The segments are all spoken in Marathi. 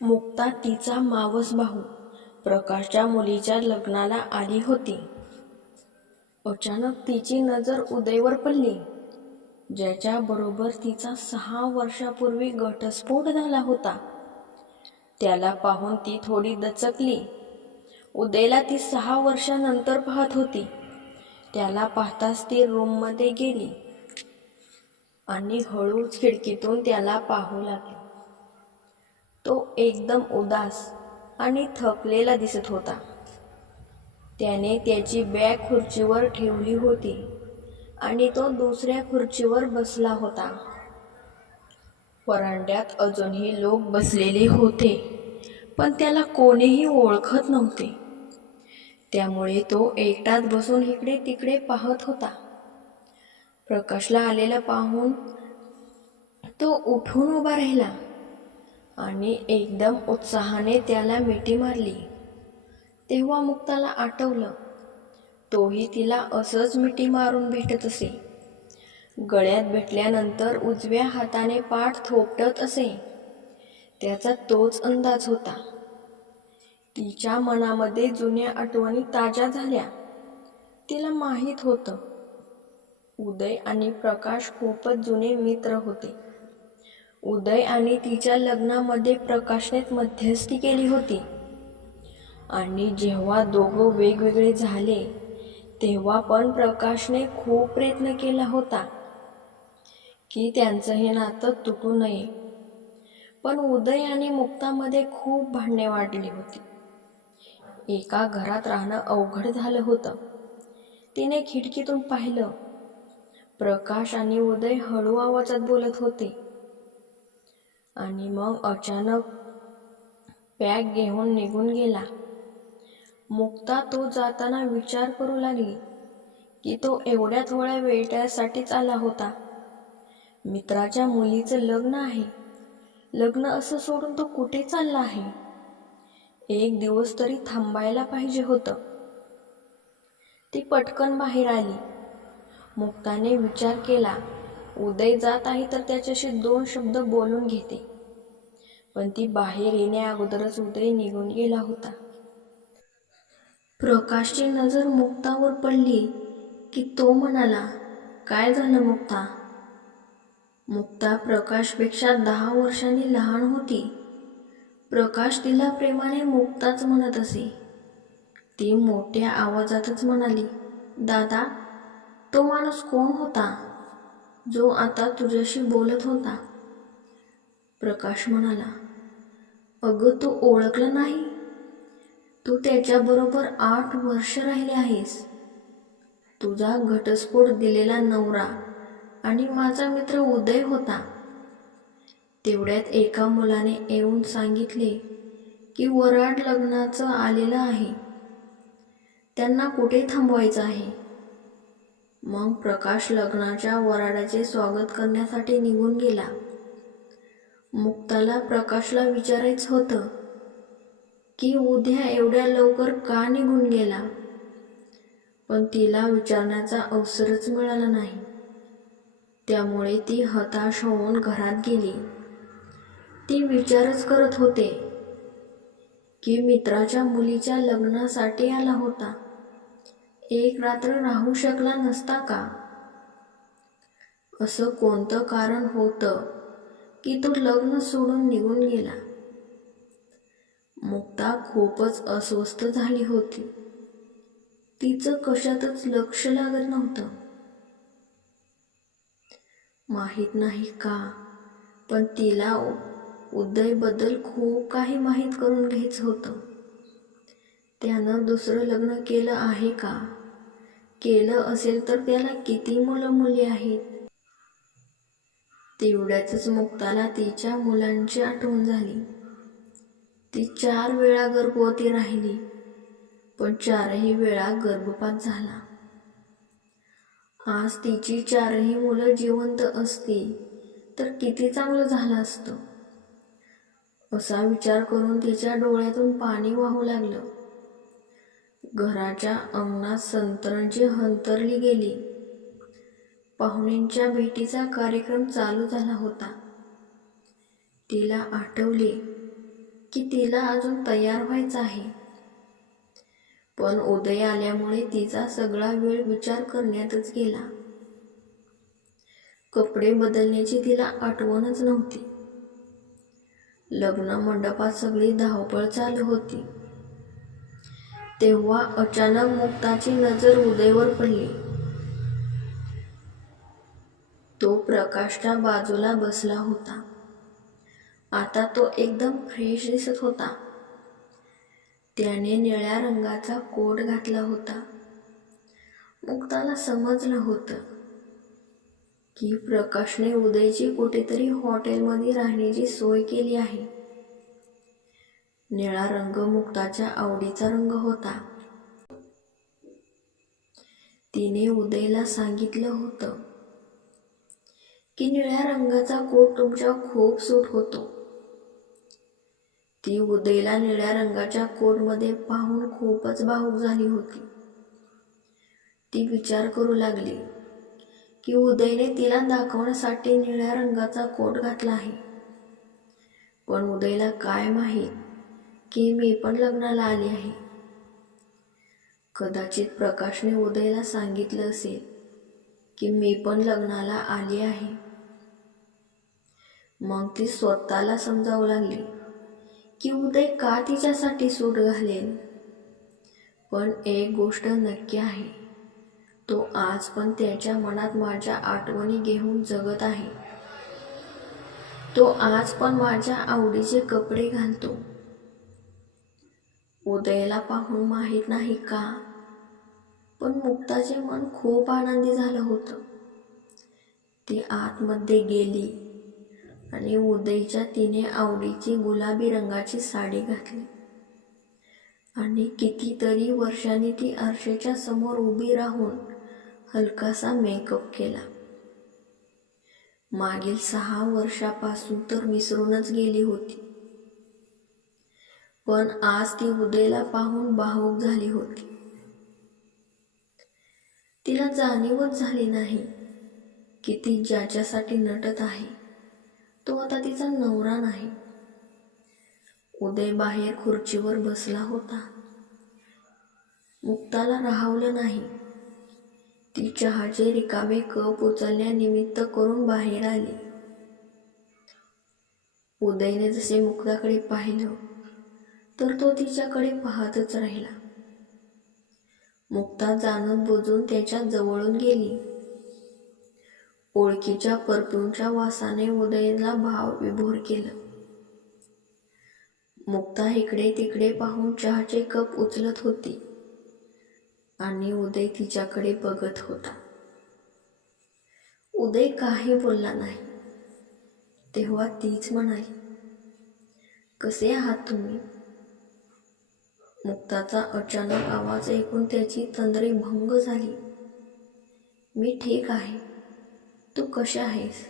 मुक्ता तिचा मावस भाऊ. प्रकाशच्या मुलीच्या लग्नाला आली होती. अचानक तिची नजर उदयवर पडली. ज्याच्या बरोबर तिचा सहा वर्षापूर्वी घटस्फोट झाला होता. त्याला पाहून ती थोडी दचकली. उदयला ती सहा वर्षानंतर पाहत होती. त्याला पाहताच ती रूममध्ये गेली आणि हळूच खिडकीतून त्याला पाहू लागली. तो एकदम उदास आणि थकलेला दिसत होता. त्याने त्याची बॅग खुर्चीवर ठेवली होती आणि तो दुसऱ्या खुर्चीवर बसला होता. वरांड्यात अजूनही लोक बसलेले होते पण त्याला कोणीही ओळखत नव्हते. त्यामुळे तो एकटाच बसून इकडे तिकडे पाहत होता. प्रकाशला आलेला पाहून तो उठून उभा राहिला. आणि एकदम उत्साहाने त्याला मिठी मारली. तेव्हा मुक्ताला आठवलं तोही तिला असंच मिठी मारून भेटत असे. गळ्यात भेटल्यानंतर उजव्या हाताने पाठ थोपटत असे. त्याचा तोच अंदाज होता. तिच्या मनामध्ये जुन्या आठवणी ताज्या झाल्या. तिला माहीत होतं उदय आणि प्रकाश खूपच जुने मित्र होते. उदय आणि तिच्या लग्नामध्ये प्रकाशने मध्यस्थी केली होती. आणि जेव्हा दोघं वेगवेगळे झाले तेव्हा पण प्रकाशने खूप प्रयत्न केला होता की त्यांचं हे नातं तुटू नये. पण उदय आणि मुक्तामध्ये खूप भांडणे वाढली होती. एका घरात राहणं अवघड झालं होतं. तिने खिडकीतून पाहिलं. प्रकाश आणि उदय हळू आवाजात बोलत होते. आणि मग अचानक बॅग घेऊन निघून गेला. मुक्ता तो जाताना विचार करू लागली की तो एवढ्या थोड्या वेळासाठीच आला होता. मित्राच्या मुलीचं लग्न आहे. लग्न असं सोडून तो कुठे चालला आहे? एक दिवस तरी थांबायला पाहिजे होतं. ती पटकन बाहेर आली. मुक्ताने विचार केला उदय जात आहे तर त्याच्याशी दोन शब्द बोलून घेते. पण ती बाहेर येण्या अगोदरच उदय निघून गेला होता. प्रकाशची नजर मुक्तावर पडली की तो म्हणाला काय झालं मुक्ता? मुक्ता प्रकाशपेक्षा दहा वर्षांनी लहान होती. प्रकाश तिला प्रेमाने मुक्ताच म्हणत असे. ती मोठ्या आवाजातच म्हणाली दादा तो माणूस कोण होता? जो आता तुझ्याशी बोलत होता. प्रकाश म्हणाला अगं तू ओळखलं नाही. तू त्याच्याबरोबर आठ वर्ष राहिले आहेस. तुझा घटस्फोट दिलेला नवरा आणि माझा मित्र उदय होता. तेवढ्यात एका मुलाने येऊन सांगितले की वराड लग्नाचं आलेलं आहे. त्यांना कुठे थांबवायचं आहे? मग प्रकाश लग्नाच्या वराडाचे स्वागत करण्यासाठी निघून गेला. मुक्ताला प्रकाशला विचारायचं होतं की उद्या एवढ्या लवकर का निघून गेला? पण तिला विचारण्याचा अवसरच मिळाला नाही. त्यामुळे ती हताश होऊन घरात गेली. ती विचारच करत होते की मित्राच्या मुलीच्या लग्नासाठी आला होता. एक रात्र राहू शकला नसता का? असं कोणतं कारण होतं की तो लग्न सोडून निघून गेला? मुक्ता खूपच अस्वस्थ झाली होती. तिचं कशातच लक्ष लागत नव्हतं. माहीत नाही का? पण तिला उदयबद्दल खूप काही माहीत करून घ्यायचं होतं. त्यानं दुसरं लग्न केलं आहे का? केलं असेल तर त्याला किती मुलं मुली आहेत? तेवढ्याच मुक्ताला तिच्या मुलांची आठवण झाली. ती चार वेळा गर्भवती राहिली पण चारही वेळा गर्भपात झाला. आज तिची चारही मुलं जिवंत असती तर किती चांगलं झालं असतं? असा विचार करून तिच्या डोळ्यातून पाणी वाहू लागलं. घराच्या अंगणात संतरणची हंतरली गेली. पाहुण्यांच्या भेटीचा कार्यक्रम चालू झाला होता. तिला आठवले की तिला अजून तयार व्हायचं आहे. पण उदय आल्यामुळे तिचा सगळा वेळ विचार करण्यातच गेला. कपडे बदलण्याची तिला आठवणच नव्हती. लग्न मंडपात सगळी धावपळ चालू होती. तेव्हा अचानक मुक्ताची नजर उदयवर पडली. तो प्रकाशच्या बाजूला बसला होता. आता तो एकदम फ्रेश दिसत होता. त्याने निळ्या रंगाचा कोट घातला होता. मुक्ताला समजलं होतं की प्रकाशने उदयची कुठेतरी हॉटेलमध्ये राहण्याची सोय केली आहे. निळा रंग मुक्ताच्या आवडीचा रंग होता. तिने उदयला सांगितलं होतं की निळ्या रंगाचा कोट तुमच्या खूप सूट होतो. ती उदयला निळ्या रंगाच्या कोटमध्ये पाहून खूपच भावूक झाली होती. ती विचार करू लागली की उदयने तिला दाखवण्यासाठी निळ्या रंगाचा कोट घातला आहे. पण उदयला काय माहीत? की मी पण लग्नाला आली आहे. कदाचित प्रकाशने उदयला सांगितलं असेल की मी पण लग्नाला आली आहे. मग ती स्वतःला समजावू लागली की उदय का तिच्यासाठी सूट घालेल? पण एक गोष्ट नक्की आहे. तो आज पण त्याच्या मनात माझ्या आठवणी घेऊन जगत आहे. तो आज पण माझ्या आवडीचे कपडे घालतो. उदयला पाहून माहीत नाही का? पण मुक्ताचे मन खूप आनंदी झालं होतं. ती आतमध्ये गेली आणि उदयच्या तिने आवडीची गुलाबी रंगाची साडी घातली. आणि कितीतरी वर्षांनी ती आरशेच्या समोर उभी राहून हलकासा मेकअप केला. मागील सहा वर्षापासून तर विसरूनच गेली होती. पण आज ती उदयला पाहून भावूक झाली होती. तिला जाणीवच झाली नाही की ती ज्याच्यासाठी नटत आहे तो आता तिचा नवरा नाही. उदय बाहेर खुर्चीवर बसला होता. मुक्ताला राहवलं नाही. ती चहाचे रिकामे कप उचलण्यानिमित्त करून बाहेर आली. उदयने जसे मुक्ताकडे पाहिलं तर तो तिच्याकडे पाहतच राहिला. मुक्ता जाणून बुजून त्याच्या जवळून गेली. ओळखीच्या परफ्यूमच्या वासाने उदयला भाव विभोर केलं. मुक्ता इकडे तिकडे पाहून चहाचे कप उचलत होती आणि उदय तिच्याकडे बघत होता. उदय काही बोलला नाही. तेव्हा तीच म्हणाली कसे आहात तुम्ही? मुक्ताचा अचानक आवाज ऐकून त्याची तंद्री भंग झाली. मी ठीक आहे. तू कशा आहेस?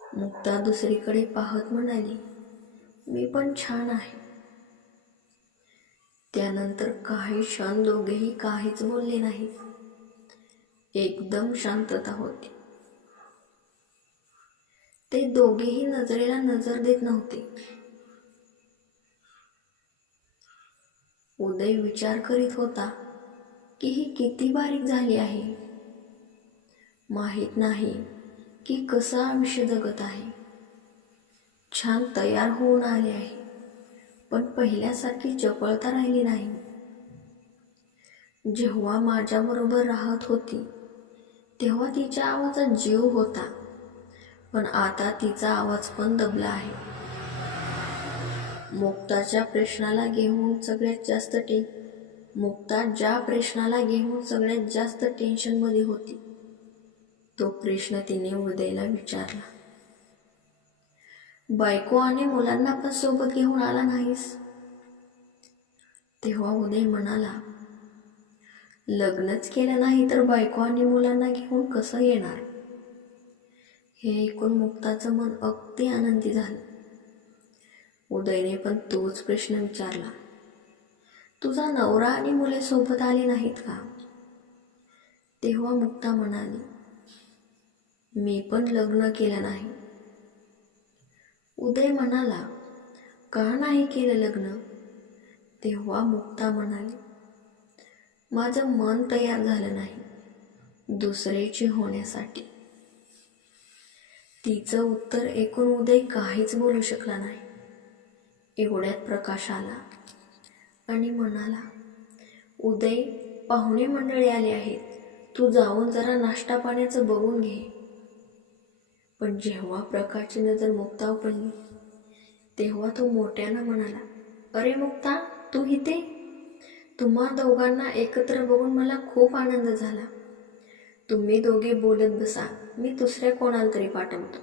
मुक्ता दुसरीकडे पाहत म्हणाली मी पण छान आहे. त्यानंतर काही क्षण दोघेही काहीच बोलले नाहीत. एकदम शांतता होती. ते दोघेही नजरेला नजर देत नव्हते. उदय विचार करीत होता की ही किती बारीक झाली आहे. माहीत नाही की कसं आयुष्य जगत आहे. छान तयार होऊन आले आहे पण पहिल्यासारखी चपळता राहिली नाही. जेव्हा माझ्याबरोबर राहत होती तेव्हा तिच्या आवाजात जीव होता पण आता तिचा आवाज पण दबला आहे. मुक्ताच्या प्रश्नाला घेऊन सगळ्यात जास्त टे मुक्ता ज्या प्रश्नाला घेऊन सगळ्यात जास्त टेन्शनमध्ये होती तो प्रश्न तिने उदयला विचारला. बायको आणि मुलांना पण सोबत घेऊन आला नाहीस? तेव्हा उदय म्हणाला लग्नच केलं नाही तर बायको आणि मुलांना घेऊन कसं येणार? हे ऐकून मुक्ताचं मन अगदी आनंदी झालं. उदयने पण तोच प्रश्न विचारला. तुझा नवरा आणि मुले सोबत आली नाहीत का? तेव्हा मुक्ता म्हणाली मी पण लग्न केलं नाही. उदय म्हणाला का नाही केलं लग्न? तेव्हा मुक्ता म्हणाली माझं मन तयार झालं नाही दुसऱ्याची होण्यासाठी. तिचं उत्तर ऐकून उदय काहीच बोलू शकला नाही. एवढ्यात प्रकाश आला आणि म्हणाला उदय पाहुणे मंडळी आले आहेत. तू जाऊन जरा नाश्ता पाण्याचं बघून घे. पण जेव्हा प्रकाशची नजर मुक्ताव पडली तेव्हा तो मोठ्यानं म्हणाला अरे मुक्ता तू इथे? तुम्हा दोघांना एकत्र बघून मला खूप आनंद झाला. तुम्ही दोघे बोलत बसा मी दुसऱ्या कोणाला तरी पाठवतो.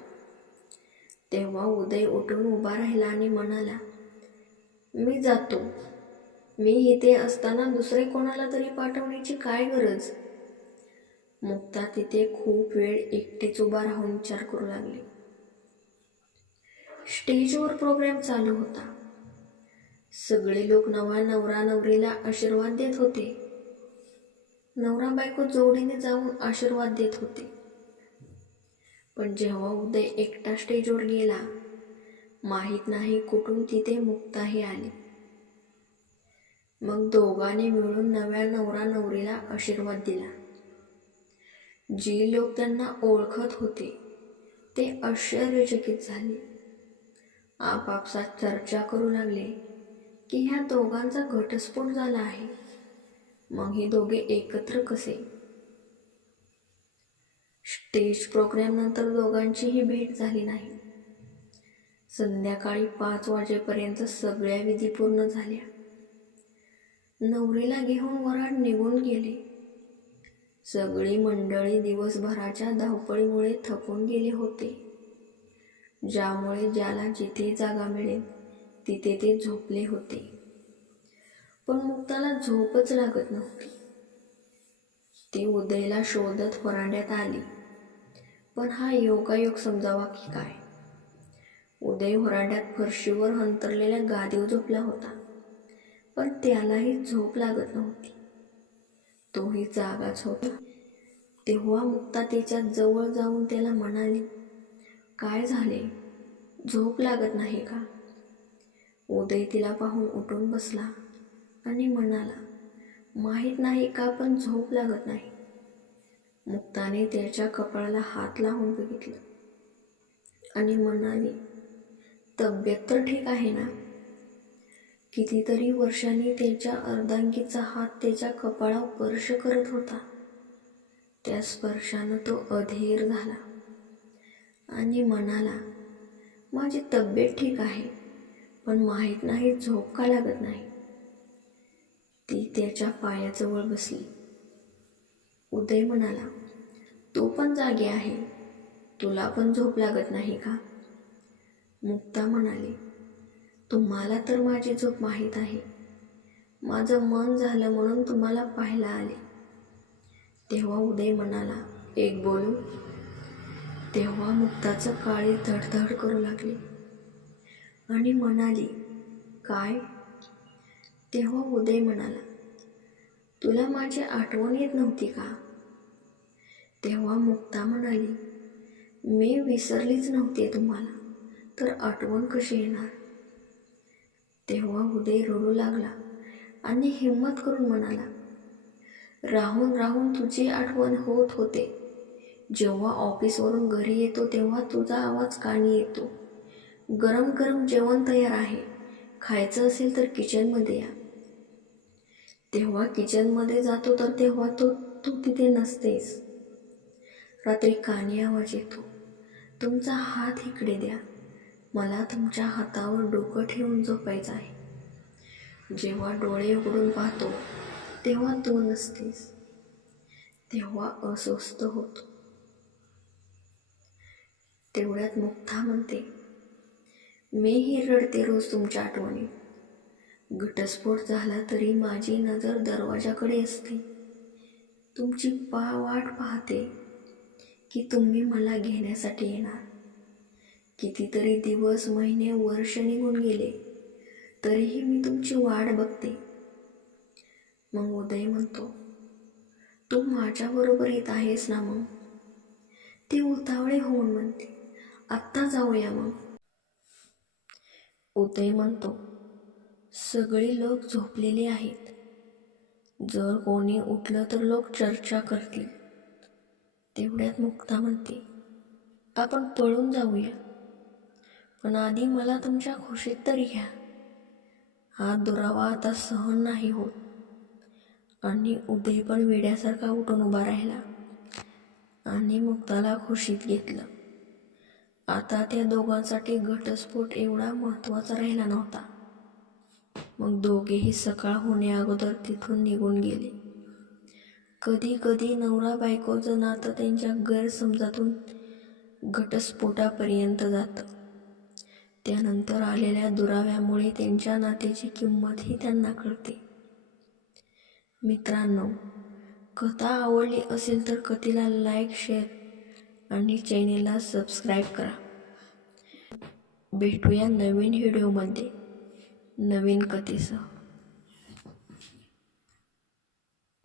तेव्हा उदय उठून उभा राहिला आणि म्हणाला मी जातो. मी इथे असताना दुसरे कोणाला तरी पाठवण्याची काय गरज? मुक्ता तिथे खूप वेळ एकटीच उभा राहून विचार करू लागली. स्टेजवर प्रोग्राम चालू होता. सगळे लोक नवा नवरा नवरीला आशीर्वाद देत होते. नवरा बायको जोडीने जाऊन आशीर्वाद देत होते. पण जेव्हा उदय एकटा स्टेजवर गेला माहीत नाही कुठून तिथे मुक्ताही आली. मग दोघांनी मिळून नव्या नवरा नवरीला आशीर्वाद दिला. जी लोक त्यांना ओळखत होते ते आश्चर्यचकित झाले. आपापसात चर्चा करू लागले की ह्या दोघांचा घटस्फोट झाला आहे. मग हे दोघे एकत्र कसे? स्टेज प्रोग्राम नंतर दोघांचीही भेट झाली नाही. संध्याकाळी पाच वाजेपर्यंत सगळ्या विधी पूर्ण झाल्या. नवरीला घेऊन वराड निघून गेले. सगळी मंडळी दिवसभराच्या धावपळीमुळे थकून गेले होते. ज्यामुळे ज्याला जिथे जागा मिळेल तिथे ते झोपले होते. पण मुक्ताला झोपच लागत नव्हती. ती उदयला शोधत वरांड्यात आली. पण हा योगायोग समजावा की काय? उदय वरांड्यात फरशीवर हंतरलेल्या गादीव झोपला होता. पण त्यालाही झोप लागत नव्हती. तोही जागाच होता तेव्हा मुक्ता तिच्या जवळ जाऊन त्याला म्हणाली काय झाले? झोप लागत नाही का? उदय तिला पाहून उठून बसला आणि म्हणाला माहीत नाही का पण झोप लागत नाही. मुक्ताने त्याच्या कपाळाला हात लावून बघितलं आणि म्हणाली तब्येत तर ठीक आहे ना? कितीतरी वर्षांनी त्याच्या अर्धांगीचा हात त्याच्या कपाळावर स्पर्श करत होता. त्या स्पर्शानं तो अधीर झाला आणि म्हणाला माझी तब्येत ठीक आहे पण माहीत नाही झोप का लागत नाही. ती त्याच्या पायाजवळ बसली. उदय म्हणाला तू पण जागे आहे. तुला पण झोप लागत नाही का? मुक्ता म्हणाली तुम्हाला तर माझी झोप माहीत आहे. माझं मन झालं म्हणून तुम्हाला पाहायला आले. तेव्हा उदय म्हणाला एक बोलू? तेव्हा मुक्ताचं काळी धडधड करू लागली आणि म्हणाली काय? तेव्हा उदय म्हणाला तुला माझी आठवण येत नव्हती का? तेव्हा मुक्ता म्हणाली मी विसरलीच नव्हती तुम्हाला. तर आठवण कशी येणार? तेव्हा उदय रडू लागला आणि हिंमत करून म्हणाला राहून राहून तुझी आठवण होत होते. जेव्हा ऑफिसवरून घरी येतो तेव्हा तुझा आवाज काणी येतो. गरम गरम जेवण तयार आहे. खायचं असेल तर किचनमध्ये या. तेव्हा किचनमध्ये जातो तर तेव्हा तो तू तिथे नसतेस. रात्री कानी आवाज येतो. तुमचा हात इकडे द्या. मला तुमच्या हातावर डोकं ठेवून झोपायचं आहे. जेव्हा डोळे उघडून पाहतो तेव्हा तू नसतेस. तेव्हा अस्वस्थ होतो. तेवढ्यात मुक्ता म्हणते मीही रडते रोज तुमच्या आठवणी. घटस्फोट झाला तरी माझी नजर दरवाजाकडे असते. तुमची पा वाट पाहते की तुम्ही मला घेण्यासाठी येणार. कितीतरी दिवस महिने वर्ष निघून गेले. तरीही मी तुमची वाट बघते. मग उदय म्हणतो तू माझ्याबरोबर येत आहेस ना मग? ती उतावळे होऊन म्हणते आत्ता जाऊया मग. उदय म्हणतो सगळी लोक झोपलेली आहेत. जर कोणी उठलं तर लोक चर्चा करतील. तेवढ्यात मुक्ता म्हणते आपण पळून जाऊया. पण आधी मला तुमच्या खुशीत तरी घ्या. हा दुरावा आता सहन नाही होत. आणि उदय पण वेड्यासारखा उठून उभा राहिला आणि मुक्ताला खुशीत घेतलं. आता त्या दोघांसाठी घटस्फोट एवढा महत्त्वाचा राहिला नव्हता. मग दोघेही सकाळ होण्याअगोदर तिथून निघून गेले. कधी कधी नवरा बायकोचं नातं त्यांच्या गैरसमजातून घटस्फोटापर्यंत जातं. त्यानंतर आलेल्या दुराव्यामुळे त्यांच्या नात्याची किंमतही त्यांना कळते. मित्रांनो कथा आवडली असेल तर कथेला लाईक शेअर आणि चॅनेलला सबस्क्राईब करा. भेटूया नवीन व्हिडिओमध्ये नवीन कथेसह.